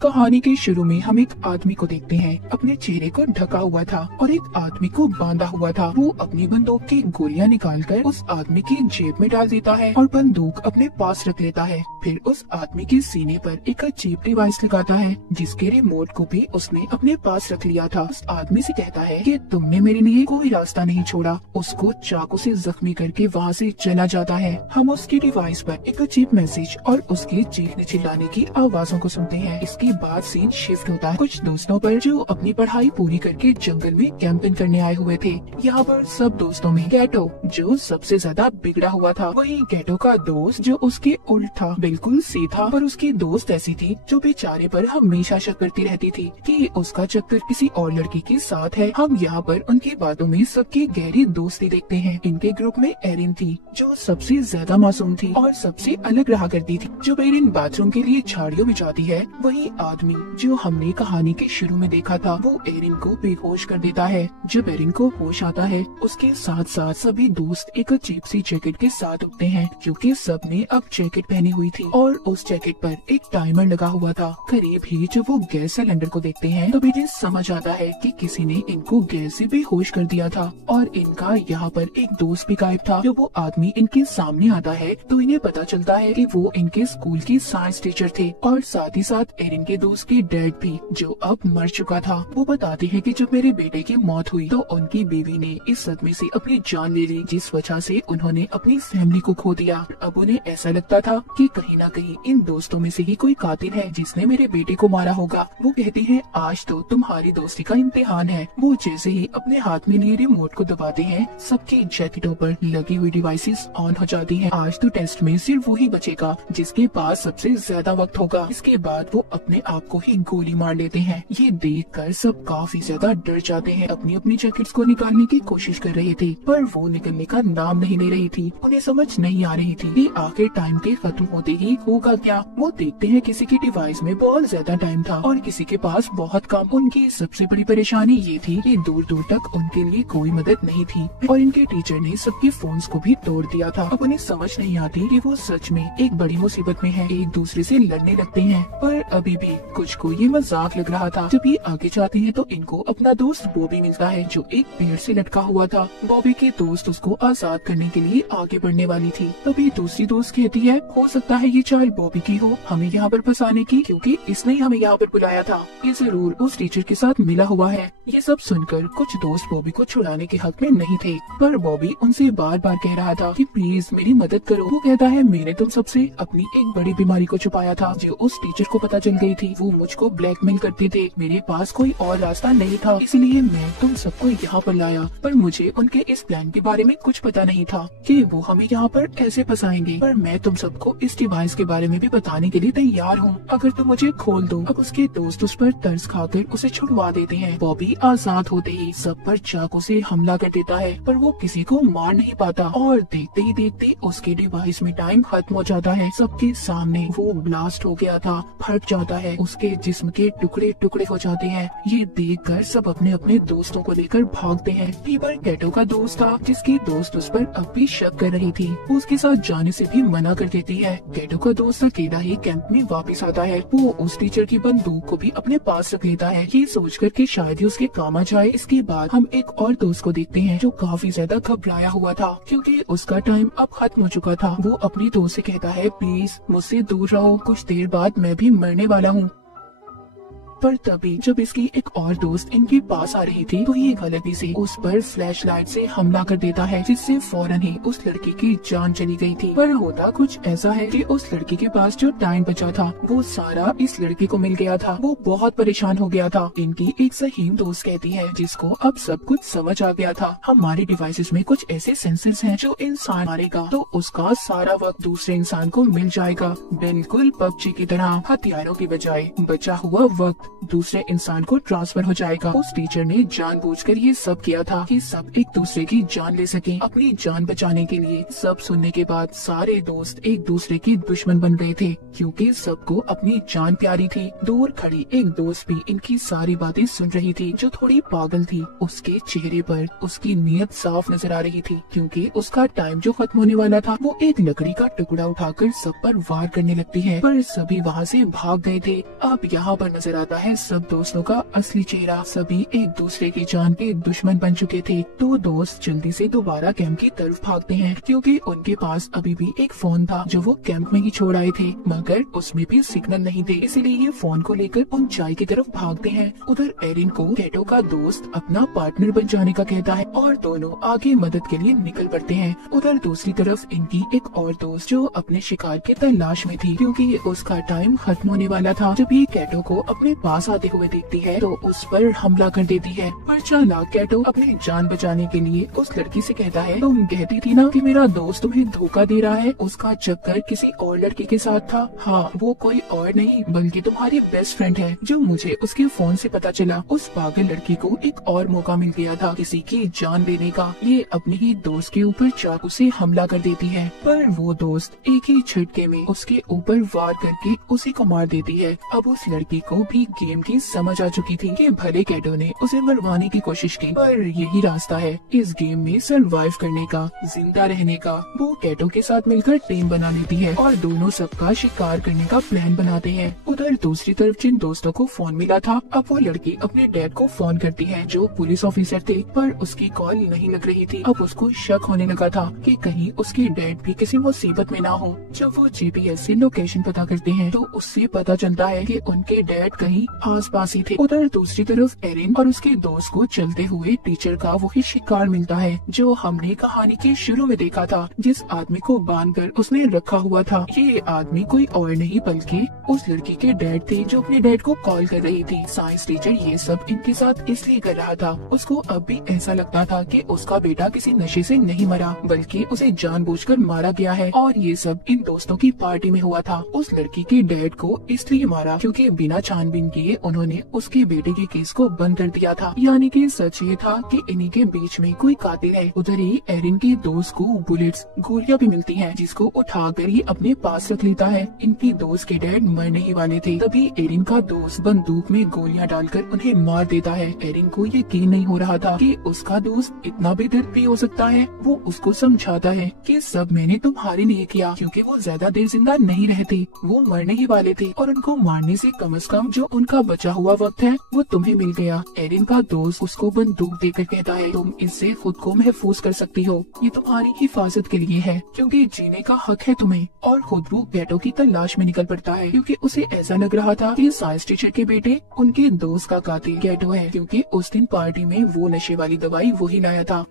कहानी के शुरू में हम एक आदमी को देखते हैं। अपने चेहरे को ढका हुआ था और एक आदमी को बांधा हुआ था। वो अपनी बंदूक की गोलियां निकालकर उस आदमी की जेब में डाल देता है और बंदूक अपने पास रख लेता है। फिर उस आदमी के सीने पर एक अजीब डिवाइस लगाता है जिसके रिमोट को भी उसने अपने पास रख लिया था। उस आदमी से कहता है कि तुमने मेरे लिए कोई रास्ता नहीं छोड़ा। उसको चाकू से जख्मी करके वहाँ से चला जाता है। हम उसकी डिवाइस पर एक अजीब मैसेज और उसके चीखने चिल्लाने की आवाजों को सुनते हैं। इसके बाद सीन शिफ्ट होता है कुछ दोस्तों पर जो अपनी पढ़ाई पूरी करके जंगल में कैंपिंग करने आए हुए थे। यहाँ पर सब दोस्तों में गैटो जो सबसे ज्यादा बिगड़ा हुआ था, वही गैटो का दोस्त जो उसके उल्ट था, बिल्कुल सीधा। पर उसकी दोस्त ऐसी थी जो बेचारे पर हमेशा शक करती रहती थी कि उसका चक्कर किसी और लड़की के साथ है। हम यहाँ पर उनकी बातों में सबकी गहरी दोस्ती देखते हैं। इनके ग्रुप में एरिन थी जो सबसे ज्यादा मासूम थी और सबसे अलग रहा करती थी। जब एरिन बाथरूम के लिए झाड़ियों में जाती है, वही आदमी जो हमने कहानी के शुरू में देखा था वो एरिन को बेहोश कर देता है। जब एरिन को होश आता है, उसके साथ साथ सभी दोस्त एक अजीब सी जैकेट के साथ उठते हैं क्योंकि सबने अब जैकेट पहनी हुई थी और उस जैकेट पर एक टाइमर लगा हुआ था। करीब ही जब वो गैस सिलेंडर को देखते हैं तब इन्हें समझ आता है कि किसी ने इनको गैस से बेहोश कर दिया था और इनका यहाँ पर एक दोस्त भी गायब था। जब वो आदमी इनके सामने आता है तो इन्हें पता चलता है कि वो इनके स्कूल की साइंस टीचर थे और साथ ही साथ एरिन के दोस्त के डैड भी जो अब मर चुका था। वो बताते हैं कि जब मेरे बेटे की मौत हुई तो उनकी बीवी ने इस सदमे से अपनी जान ले ली जिस वजह से उन्होंने अपनी फैमिली को खो दिया। अब उन्हें ऐसा लगता था कि कहीं न कहीं इन दोस्तों में से ही कोई कातिल है जिसने मेरे बेटे को मारा होगा। वो कहती है आज तो तुम्हारी दोस्ती का इम्तिहान है। वो जैसे ही अपने हाथ में लिए रिमोट को दबाते हैं, सबकी जैकेटों पर लगी हुई डिवाइसेस ऑन हो जाती हैं। आज तो टेस्ट में सिर्फ वही बचेगा जिसके पास सबसे ज्यादा वक्त होगा। इसके बाद वो अपने आप को ही गोली मार लेते हैं। ये देखकर सब काफी ज्यादा डर जाते हैं। अपनी अपनी जैकेट्स को निकालने की कोशिश कर रहे थे पर वो निकलने का नाम नहीं ले रही थी। उन्हें समझ नहीं आ रही थी कि आखिर टाइम के खत्म होते ही होगा क्या। वो देखते हैं किसी की डिवाइस में बहुत ज्यादा टाइम था और किसी के पास बहुत कम। उनकी सबसे बड़ी परेशानी ये थी कि दूर दूर तक उनके लिए कोई मदद नहीं थी और इनके टीचर ने सबके फोन्स को भी तोड़ दिया था। अब उन्हें समझ नहीं आती कि वो सच में एक बड़ी मुसीबत में है। एक दूसरे से लड़ने लगते हैं पर अभी भी कुछ को ये मजाक लग रहा था। जब ये आगे जाते हैं तो इनको अपना दोस्त बॉबी मिलता है जो एक पेड़ से लटका हुआ था। बॉबी के दोस्त उसको आजाद करने के लिए आगे बढ़ने वाली थी। तभी दूसरी दोस्त कहती है हो सकता है ये चाल बॉबी की हो, हमें यहाँ पर फंसाने की, क्योंकि इसने हमें यहाँ पर बुलाया था। ये जरूर उस टीचर के साथ मिला हुआ है। ये सब सुनकर कुछ दोस्त बॉबी को छुड़ाने के हक में नहीं थे पर बॉबी उनसे बार बार कह रहा था कि प्लीज मेरी मदद करो। वो कहता है मैंने तुम सबसे अपनी एक बड़ी बीमारी को छुपाया था जो उस टीचर को पता चल गई थी। वो मुझको ब्लैकमेल करते थे, मेरे पास कोई और रास्ता नहीं था, इसलिए मैं तुम सबको यहाँ पर लाया। पर मुझे उनके इस प्लान के बारे में कुछ पता नहीं था कि वो हमें यहाँ पर कैसे फंसाएंगे। पर मैं तुम सबको इस डिवाइस के बारे में भी बताने के लिए तैयार हूँ अगर तुम मुझे खोल दो। अब उसके दोस्त उस पर तरस खाकर उसे छुड़वा देते हैं। बॉबी आजाद होते ही सब पर चाकू से हमला कर देता है पर वो किसी को मार नहीं पाता और देखते ही देखते उसके डिवाइस में टाइम खत्म हो जाता है। सबके सामने वो ब्लास्ट हो गया था, फट जाता है, उसके जिस्म के टुकड़े टुकड़े हो जाते हैं। ये देखकर सब अपने अपने दोस्तों को लेकर भागते हैं। पीपर गैटो का दोस्त था जिसकी दोस्त उस पर अब भी शक कर रही थी। वो उसके साथ जाने से भी मना कर देती है। गैटो का दोस्त अकेला ही कैंप में वापस आता है। वो उस टीचर की बंदूक को भी अपने पास रख लेता है ये सोचकर कि शायद ही उसके काम आ जाए। इसके बाद हम एक और दोस्त को देखते हैं जो काफी ज्यादा घबराया हुआ था क्योंकि उसका टाइम अब खत्म हो चुका था। वो अपनी दोस्त से कहता है प्लीज मुझसे दूर रहो, कुछ देर बाद मैं भी मरने वाला हूँ। पर तभी जब इसकी एक और दोस्त इनके पास आ रही थी तो ये गलती से उस पर फ्लैशलाइट से हमला कर देता है जिससे फौरन ही उस लड़की की जान चली गई थी। पर होता कुछ ऐसा है कि उस लड़की के पास जो टाइम बचा था वो सारा इस लड़के को मिल गया था। वो बहुत परेशान हो गया था। इनकी एक सहीम दोस्त कहती है जिसको अब सब कुछ समझ आ गया था हमारे डिवाइसेस में कुछ ऐसे सेंसर्स हैं जो इंसान मारेगा तो उसका सारा वक्त दूसरे इंसान को मिल जाएगा, बिल्कुल पबजी की तरह हथियारों की बजाय बचा हुआ वक्त। दूसरे इंसान को ट्रांसफर हो जाएगा। उस टीचर ने जानबूझकर ये सब किया था कि सब एक दूसरे की जान ले सकें, अपनी जान बचाने के लिए। सब सुनने के बाद सारे दोस्त एक दूसरे के दुश्मन बन गए थे, क्योंकि सबको अपनी जान प्यारी थी। दूर खड़ी एक दोस्त भी इनकी सारी बातें सुन रही थी, जो थोड़ी पागल थी। उसके चेहरे पर उसकी नीयत साफ नजर आ रही थी, क्योंकि उसका टाइम जो खत्म होने वाला था। वो एक लकड़ी का टुकड़ा उठाकर सब पर वार करने लगती है, पर सभी वहाँ से भाग गए थे। अब यहाँ पर नजर आता है सब दोस्तों का असली चेहरा। सभी एक दूसरे की जान के दुश्मन बन चुके थे। दो दोस्त जल्दी से दोबारा कैंप की तरफ भागते हैं, क्योंकि उनके पास अभी भी एक फोन था जो वो कैंप में ही छोड़ आए थे, मगर उसमें भी सिग्नल नहीं थे। इसीलिए ये फोन को लेकर उन चाय की तरफ भागते हैं। उधर एरिन को कैटो का दोस्त अपना पार्टनर बन जाने का कहता है और दोनों आगे मदद के लिए निकल पड़ते हैं। उधर दूसरी तरफ इनकी एक और दोस्त जो अपने शिकार की तलाश में थी, क्योंकि उसका टाइम खत्म होने वाला था। जब ये कैटो को अपने पास आते हुए देखती है तो उस पर हमला कर देती है। पर चालाक कैटो अपनी जान बचाने के लिए उस लड़की से कहता है, तुम कहती थी ना कि मेरा दोस्त तुम्हें धोखा दे रहा है, उसका चक्कर किसी और लड़की के साथ था। हाँ, वो कोई और नहीं बल्कि तुम्हारी बेस्ट फ्रेंड है, जो मुझे उसके फोन से पता चला। उस पागल लड़की को एक और मौका मिल गया था किसी की जान लेने का। ये अपने ही दोस्त के ऊपर चाकू से हमला कर देती है, पर वो दोस्त एक ही झटके में उसके ऊपर वार करके उसी को मार देती है। अब उस लड़की को भी गेम की समझ आ चुकी थी कि भले कैटो ने उसे मरवाने की कोशिश की, पर यही रास्ता है इस गेम में सरवाइव करने का, जिंदा रहने का। वो कैटो के साथ मिलकर टीम बना लेती है और दोनों सबका शिकार करने का प्लान बनाते हैं। उधर दूसरी तरफ जिन दोस्तों को फोन मिला था, अब वो लड़की अपने डैड को फोन करती है जो पुलिस ऑफिसर थे, पर उसकी कॉल नहीं लग रही थी। अब उसको शक होने लगा था कि कहीं उसके डैड भी किसी मुसीबत में ना हो। जब वो जीपीएस से लोकेशन पता करते हैं तो उससे पता चलता है कि उनके डैड कहीं आसपास ही थे। उधर दूसरी तरफ एरिन और उसके दोस्त को चलते हुए टीचर का वही शिकार मिलता है जो हमने कहानी के शुरू में देखा था, जिस आदमी को बांधकर उसने रखा हुआ था। ये आदमी कोई और नहीं बल्कि उस लड़की के डैड थे जो अपने डैड को कॉल कर रही थी। साइंस टीचर ये सब इनके साथ इसलिए कर रहा था, उसको अब भी ऐसा लगता था कि उसका बेटा किसी नशे से नहीं मरा बल्कि उसे जानबूझकर मारा गया है, और ये सब इन दोस्तों की पार्टी में हुआ था। उस लड़की के डैड को इसलिए मारा क्योंकि बिना छानबीन किए उन्होंने उसके बेटे के केस को बंद कर दिया था। यानी कि सच ये था कि इन्हीं के बीच में कोई कातिल है। उधर ही एरिन के दोस्त को बुलेट्स गोलियां भी मिलती हैं, जिसको उठाकर ये अपने पास रख लेता है। इनकी दोस्त के डैड मरने ही वाले थे, तभी एरिन का दोस्त बंदूक में गोलियां डालकर उन्हें मार देता है। एरिन को यकीन नहीं हो रहा था कि उसका दोस्त इतना बेदर्द हो सकता है। वो उसको समझाता है कि सब मैंने तुम्हारे लिए किया, क्योंकि वो ज्यादा देर जिंदा नहीं रहते, वो मरने ही वाले थे और उनको मारने से कम जो उनका बचा हुआ वक्त है वो तुम्हें मिल गया। एरिन का दोस्त उसको बंदूक देकर कहता है, तुम इससे खुद को महफूज कर सकती हो, ये तुम्हारी हिफाजत के लिए है, क्योंकि जीने का हक है तुम्हें। और खुद वो कैटो की तलाश में निकल पड़ता है, क्योंकि उसे ऐसा लग रहा था कि साइंस टीचर के बेटे उनके दोस्त का कातिल कैटो है, क्योंकि उस दिन पार्टी में वो नशे वाली दवाई वही लाया था।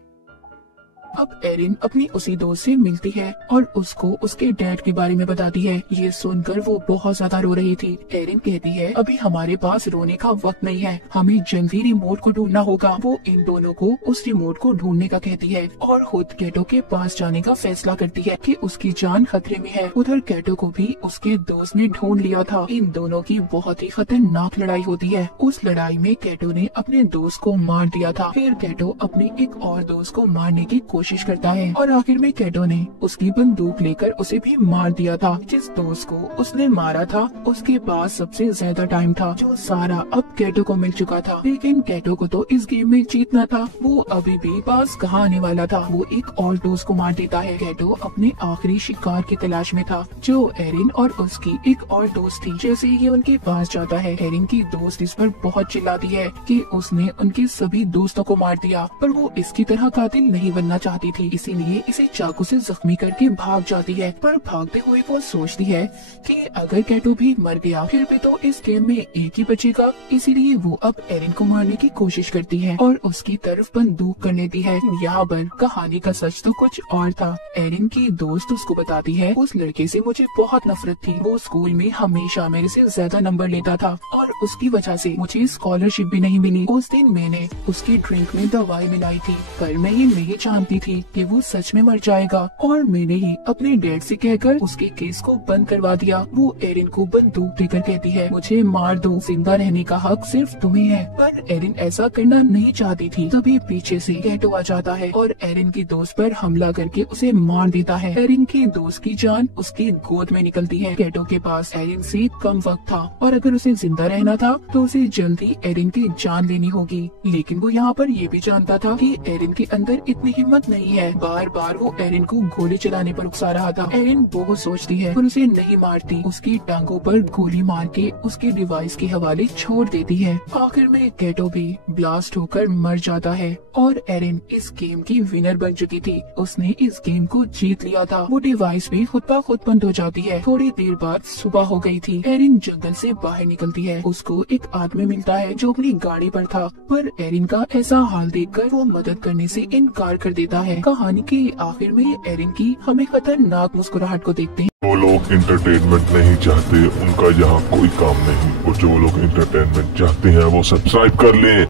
अब एरिन अपनी उसी दोस्त से मिलती है और उसको उसके डैड के बारे में बताती है। ये सुनकर वो बहुत ज्यादा रो रही थी। एरिन कहती है, अभी हमारे पास रोने का वक्त नहीं है, हमें जल्दी रिमोट को ढूंढना होगा। वो इन दोनों को उस रिमोट को ढूंढने का कहती है और खुद कैटो के पास जाने का फैसला करती है कि उसकी जान खतरे में है। उधर कैटो को भी उसके दोस्त ने ढूंढ लिया था। इन दोनों की बहुत ही खतरनाक लड़ाई होती है। उस लड़ाई में कैटो ने अपने दोस्त को मार दिया था। फिर कैटो अपने एक और दोस्त को मारने की कोशिश करता है और आखिर में कैटो ने उसकी बंदूक लेकर उसे भी मार दिया था। जिस दोस्त को उसने मारा था उसके पास सबसे ज्यादा टाइम था, जो सारा अब कैटो को मिल चुका था। लेकिन कैटो को तो इस गेम में जीतना था, वो अभी भी पास कहाँ आने वाला था। वो एक और दोस्त को मार देता है। कैटो अपने आखिरी शिकार की तलाश में था, जो एरिन और उसकी एक और दोस्त थी। जैसे ही उनके पास जाता है, एरिन की दोस्त इस पर बहुत चिल्लाती है कि उसने उनके सभी दोस्तों को मार दिया, पर वो इसकी तरह कातिल नहीं बनना चाहती थी, इसीलिए इसे चाकू से जख्मी करके भाग जाती है। पर भागते हुए वो सोचती है कि अगर कैटो भी मर गया फिर भी तो इस गेम में एक ही बचेगा, इसीलिए वो अब एरिन को मारने की कोशिश करती है और उसकी तरफ बंदूक कर लेती है। यहाँ पर कहानी का सच तो कुछ और था। एरिन की दोस्त उसको बताती है, उस लड़के से मुझे बहुत नफरत थी, वो स्कूल में हमेशा मेरे से ज्यादा नंबर लेता था और उसकी वजह से मुझे स्कॉलरशिप भी नहीं मिली। उस दिन मैंने उसकी ड्रिंक में दवाई मिलाई थी, पर मैं ये नहीं जानती थी कि वो सच में मर जाएगा, और मैंने ही अपने डैड से कहकर उसके केस को बंद करवा दिया। वो एरिन को बंदूक देकर कहती है, मुझे मार दो, जिंदा रहने का हक सिर्फ तुम्हें है। पर एरिन ऐसा करना नहीं चाहती थी। तभी पीछे से कैटो आ जाता है और एरिन की दोस्त पर हमला करके उसे मार देता है। एरिन की दोस्त की जान उसकी गोद में निकलती है। कैटो के पास एरिन से कम वक्त था, और अगर उसे जिंदा रहना था तो उसे जल्दी एरिन की जान लेनी होगी। लेकिन वो यहाँ पर ये भी जानता था कि एरिन के अंदर इतनी हिम्मत नहीं है। बार बार वो एरिन को गोली चलाने पर उकसा रहा था। एरिन बहुत सोचती है पर उसे नहीं मारती, उसकी टांगों पर गोली मार के उसके डिवाइस के हवाले छोड़ देती है। आखिर में कैटो भी ब्लास्ट होकर मर जाता है और एरिन इस गेम की विनर बन चुकी थी। उसने इस गेम को जीत लिया था। वो डिवाइस भी खुद ब खुद बंद हो जाती है। थोड़ी देर बाद सुबह हो गई थी। एरिन जंगल से बाहर निकलती है। उसको एक आदमी मिलता है जो अपनी गाड़ी पर था, पर एरिन का ऐसा हाल देखकर वो मदद करने से इनकार कर देता है। कहानी के आखिर में एरिन की हमें खतरनाक मुस्कुराहट को देखते हैं। वो लोग एंटरटेनमेंट नहीं चाहते, उनका यहाँ कोई काम नहीं, और जो लोग एंटरटेनमेंट चाहते हैं वो सब्सक्राइब कर लें।